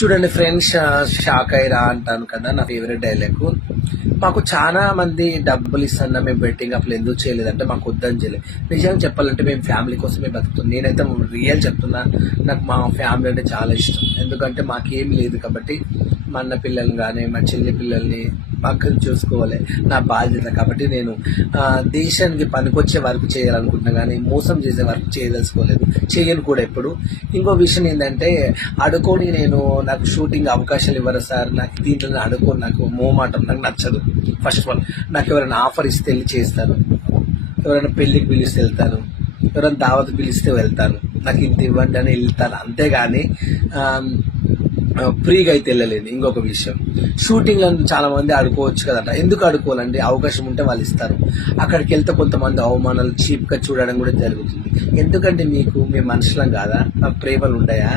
చూడండి friends, shock అయ్యిరా అంటాను కదా, నా ఫేవరెట్ డైలాగ్. మాకు చాలా మంది డబ్బులు ఇస్తున్నా మేము బెట్టింగ్ అప్పుడు ఎందుకు చేయలేదంటే మాకు వద్దని చేయలేదు. నిజంగా చెప్పాలంటే మేము ఫ్యామిలీ కోసమే బతుకుతాం. నేనైతే రియల్ చెప్తున్నా, నాకు మా ఫ్యామిలీ అంటే చాలా ఇష్టం. ఎందుకంటే మాకేం లేదు కాబట్టి మా అన్న పిల్లల్ని కానీ మా చెల్లి పిల్లల్ని పక్కన చూసుకోవాలి, నా బాధ్యత. కాబట్టి నేను దేశానికి పనికొచ్చే వర్క్ చేయాలనుకుంటున్నా కానీ మోసం చేసే వర్క్ చేయదలుచుకోలేదు, చేయను కూడా ఎప్పుడు. ఇంకో విషయం ఏంటంటే, అడుకొని నాకు షూటింగ్ అవకాశాలు ఇవ్వరు సార్, నాకు దీంట్లో అడుకోని, నాకు మోమాటం, నాకు నచ్చదు. ఫస్ట్ ఆఫ్ ఆల్ నాకు ఎవరైనా ఆఫర్ ఇస్తే వెళ్ళి చేస్తాను, ఎవరైనా పెళ్ళికి పిలిస్తే వెళ్తాను, ఎవరైనా దావత్ పిలిస్తే వెళ్తాను, నాకు ఇంత ఇవ్వండి అని వెళ్తాను. అంతేగాని ఫ్రీగా అయితే వెళ్ళలేదు. ఇంకొక విషయం, షూటింగ్ చాలా మంది ఆడుకోవచ్చు కదట. ఎందుకు ఆడుకోవాలండి? అవకాశం ఉంటే వాళ్ళు ఇస్తారు. అక్కడికి వెళ్తే కొంతమంది అవమానాలు చీప్గా చూడడం కూడా జరుగుతుంది. ఎందుకంటే మీ మనుషులం కాదా? మాకు ప్రేమలు ఉండయా?